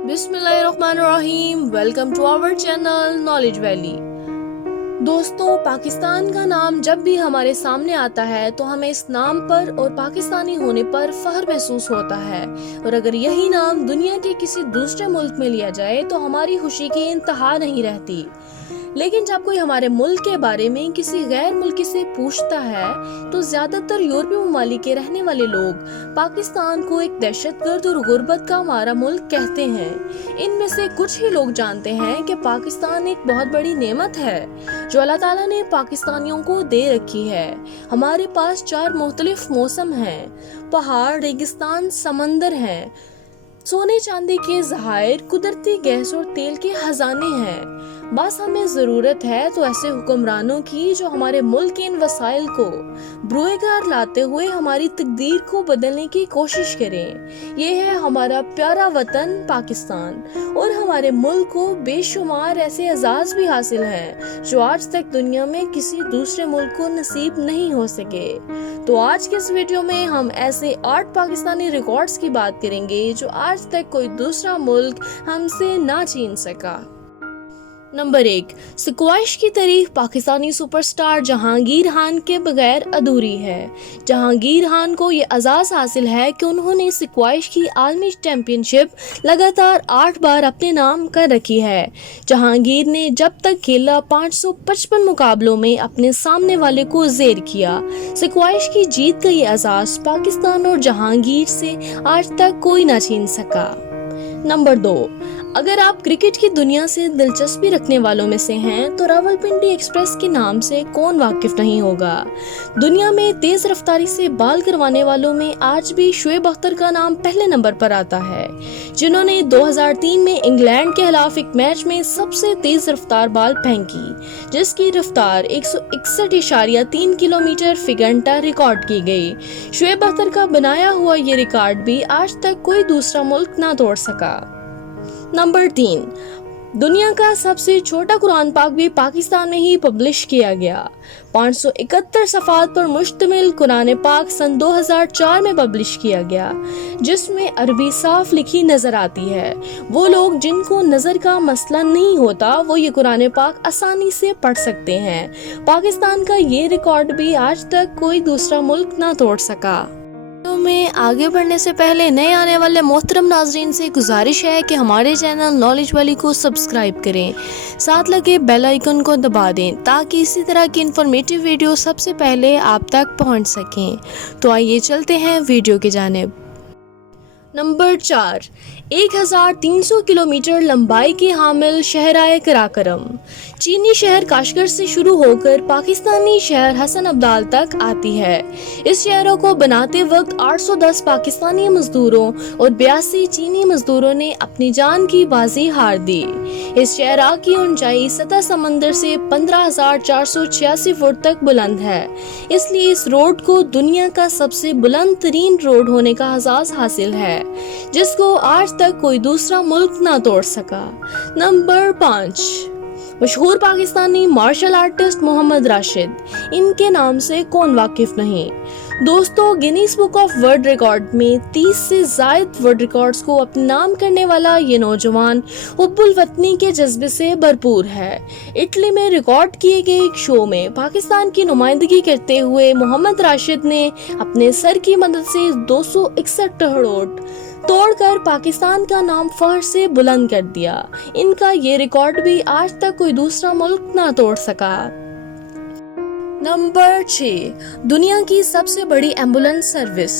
बिस्मिल्लाहिर्रहमानिर्रहीम। Welcome to our channel Knowledge Valley. दोस्तों, पाकिस्तान का नाम जब भी हमारे सामने आता है तो हमें इस नाम पर और पाकिस्तानी होने पर फख्र महसूस होता है, और अगर यही नाम दुनिया के किसी दूसरे मुल्क में लिया जाए तो हमारी खुशी की इंतहा नहीं रहती। लेकिन जब कोई हमारे मुल्क के बारे में किसी गैर मुल्की से पूछता है तो ज्यादातर यूरोपीय ममालिक के रहने वाले लोग पाकिस्तान को एक दहशतगर्द और गुर्बत का मारा मुल्क कहते हैं। इनमें से कुछ ही लोग जानते हैं कि पाकिस्तान एक बहुत बड़ी नेमत है जो अल्लाह ताला ने पाकिस्तानियों को दे रखी है। हमारे पास 4 मुख्तलिफ मौसम हैं, पहाड़, रेगिस्तान, समंदर हैं, सोने चांदी के ज़खायर, कुदरती गैस और तेल के खजाने हैं। बस हमें ज़रूरत है तो ऐसे हुक्मरानों की जो हमारे मुल्क के इन वसाइल को ब्रोएगार लाते हुए हमारी तकदीर को बदलने की कोशिश करें। ये है हमारा प्यारा वतन पाकिस्तान, और हमारे मुल्क को बेशुमार ऐसे एजाज़ भी हासिल हैं जो आज तक दुनिया में किसी दूसरे मुल्क को नसीब नहीं हो सके। तो आज के इस वीडियो में हम ऐसे 8 पाकिस्तानी रिकॉर्ड्स की बात करेंगे जो आज तक कोई दूसरा मुल्क हमसे ना छीन सका। नंबर 1, स्क्वैश की तारीख पाकिस्तानी सुपरस्टार जहांगीर खान के बगैर अधूरी है। जहांगीर खान को ये एजाज़ हासिल है कि उन्होंने स्क्वैश की आलमी चैंपियनशिप लगातार 8 बार अपने नाम कर रखी है। जहांगीर ने जब तक खेला 555 मुकाबलों में अपने सामने वाले को ज़ेर किया। स्क्वैश की जीत का ये एजाज़ पाकिस्तान और जहांगीर से आज तक कोई ना छीन सका। नंबर 2, अगर आप क्रिकेट की दुनिया से दिलचस्पी रखने वालों में से हैं तो रावलपिंडी एक्सप्रेस के नाम से कौन वाकिफ नहीं होगा। दुनिया में तेज रफ्तारी से बाल करवाने वालों में आज भी शोएब अख्तर का नाम पहले नंबर पर आता है, जिन्होंने 2003 में इंग्लैंड के खिलाफ एक मैच में सबसे तेज रफ्तार बाल फेंकी, जिसकी रफ्तार 161.3 किलोमीटर फी घंटा रिकॉर्ड की गई। शोएब अख्तर का बनाया हुआ ये रिकॉर्ड भी आज तक कोई दूसरा मुल्क ना तोड़ सका। नंबर 3, दुनिया का सबसे छोटा कुरान पाक भी पाकिस्तान में ही पब्लिश किया गया। 571 सफ़ात पर मुश्तमिल कुरान पाक सन 2004 में पब्लिश किया गया, जिसमें अरबी साफ लिखी नजर आती है। वो लोग जिनको नजर का मसला नहीं होता वो ये कुरान पाक आसानी से पढ़ सकते हैं। पाकिस्तान का ये रिकॉर्ड भी आज तक कोई दूसरा मुल्क ना तोड़ सका। तो में आगे बढ़ने से पहले नए आने वाले मोहतरम नाजरीन से गुजारिश है कि हमारे चैनल नॉलेज वैली को सब्सक्राइब करें, साथ लगे बेल आइकन को दबा दें ताकि इसी तरह की इंफॉर्मेटिव वीडियो सबसे पहले आप तक पहुंच सकें। तो आइए चलते हैं वीडियो की जानिब। नंबर 4, 1300 किलोमीटर लंबाई की हामिल शहराए कराकरम चीनी शहर काशगर से शुरू होकर पाकिस्तानी शहर हसन अब्दाल तक आती है। इस शहरों को बनाते वक्त 810 पाकिस्तानी मजदूरों और 82 चीनी मजदूरों ने अपनी जान की बाजी हार दी। इस शहर की ऊंचाई सतह समंदर से 15,486 फुट तक बुलंद है, इसलिए इस रोड को दुनिया का सबसे बुलंद तरीन रोड होने का एजाज़ हासिल है, जिसको आज तक कोई दूसरा मुल्क ना तोड़ सका। नंबर 5, मशहूर पाकिस्तानी मार्शल आर्टिस्ट मोहम्मद राशिद, इनके नाम से कौन वाकिफ नहीं। दोस्तों, Guinness book of world record में 30 से ज़ायद वर्ल्ड रिकॉर्ड्स को अपने नाम करने वाला ये नौजवान हुब्बुल वतनी के जज्बे से भरपूर है। इटली में रिकॉर्ड किए गए एक शो में पाकिस्तान की नुमाइंदगी करते हुए मोहम्मद राशिद ने अपने सर की मदद से 261 टहड़ों तोड़कर पाकिस्तान का नाम फख्र से बुलंद कर दिया। इनका ये रिकॉर्ड भी आज तक कोई दूसरा मुल्क ना तोड़ सका। नंबर 6, दुनिया की सबसे बड़ी एम्बुलेंस सर्विस।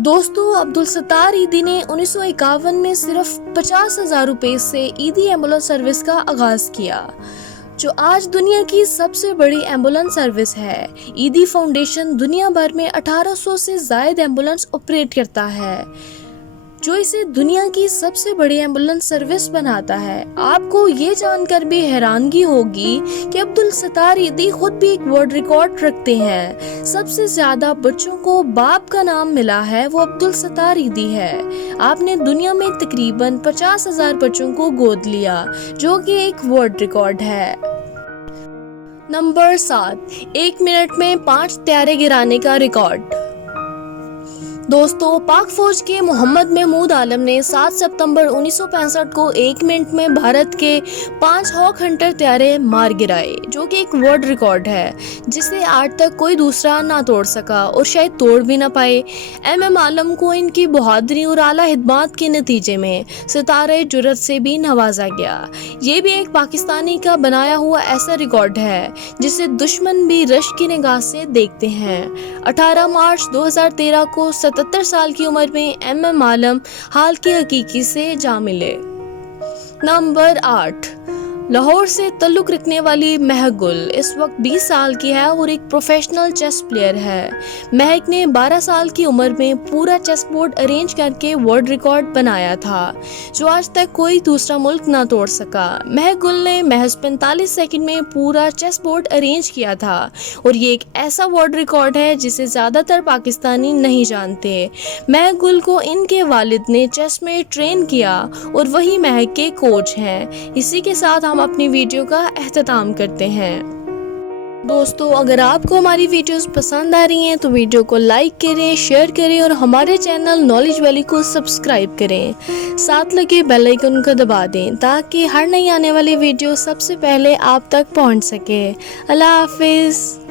दोस्तों, अब्दुल सत्तार ईदी ने 1951 में सिर्फ 50,000 रुपए से ईदी एम्बुलेंस सर्विस का आगाज किया, जो आज दुनिया की सबसे बड़ी एम्बुलेंस सर्विस है। ईदी फाउंडेशन दुनिया भर में 1800 से ज़ायद एम्बुलेंस ऑपरेट करता है, जो इसे दुनिया की सबसे बड़ी एम्बुलेंस सर्विस बनाता है। आपको ये जानकर भी हैरानगी होगी कि अब्दुल सत्तार ईदी खुद भी एक वर्ल्ड रिकॉर्ड रखते हैं। सबसे ज्यादा बच्चों को बाप का नाम मिला है वो अब्दुल सत्तार ईदी है। आपने दुनिया में तकरीबन 50,000 बच्चों को गोद लिया, जो कि एक वर्ल्ड रिकॉर्ड है। नंबर 7, 1 मिनट में 5 त्यारे गिराने का रिकॉर्ड। दोस्तों, पाक फौज के मोहम्मद महमूद आलम ने 7 सितंबर 1965 को 1 मिनट में भारत के 5 हॉक हंटर त्यारे मार गिराए, जो कि एक वर्ल्ड रिकॉर्ड है जिसे आज तक कोई दूसरा ना तोड़ सका और शायद तोड़ भी ना पाए। एम आलम को इनकी बहादुरी और आला खिदमत के नतीजे में सितारे जुर्रत से भी नवाजा गया। ये भी एक पाकिस्तानी का बनाया हुआ ऐसा रिकॉर्ड है जिसे दुश्मन भी रश्क की निगाह से देखते हैं। 18 मार्च 2013 को 77 साल की उम्र में एम आलम हाल की हकीकी से जा मिले। नंबर 8, लाहौर से ताल्लुक रखने वाली महक गुल इस वक्त 20 साल की है और एक प्रोफेशनल चेस प्लेयर है। महक ने 12 साल की उम्र में पूरा चेस बोर्ड अरेंज करके वर्ल्ड रिकॉर्ड बनाया था, जो आज तक कोई दूसरा मुल्क ना तोड़ सका। महक गुल ने महज 45 सेकंड में पूरा चेस बोर्ड अरेंज किया था और ये एक ऐसा वर्ल्ड रिकॉर्ड है जिसे ज़्यादातर पाकिस्तानी नहीं जानते। महक गुल को इनके वालिद ने चेस में ट्रेन किया और वही महक के कोच हैं। इसी के साथ हम अपनी वीडियो का एख्तिताम करते हैं। दोस्तों, अगर आपको हमारी वीडियोस पसंद आ रही हैं तो वीडियो को लाइक करें, शेयर करें और हमारे चैनल नॉलेज वैली को सब्सक्राइब करें। साथ लगे बेल आइकन को दबा दें ताकि हर नई आने वाली वीडियो सबसे पहले आप तक पहुंच सके। अल्लाह हाफिज़।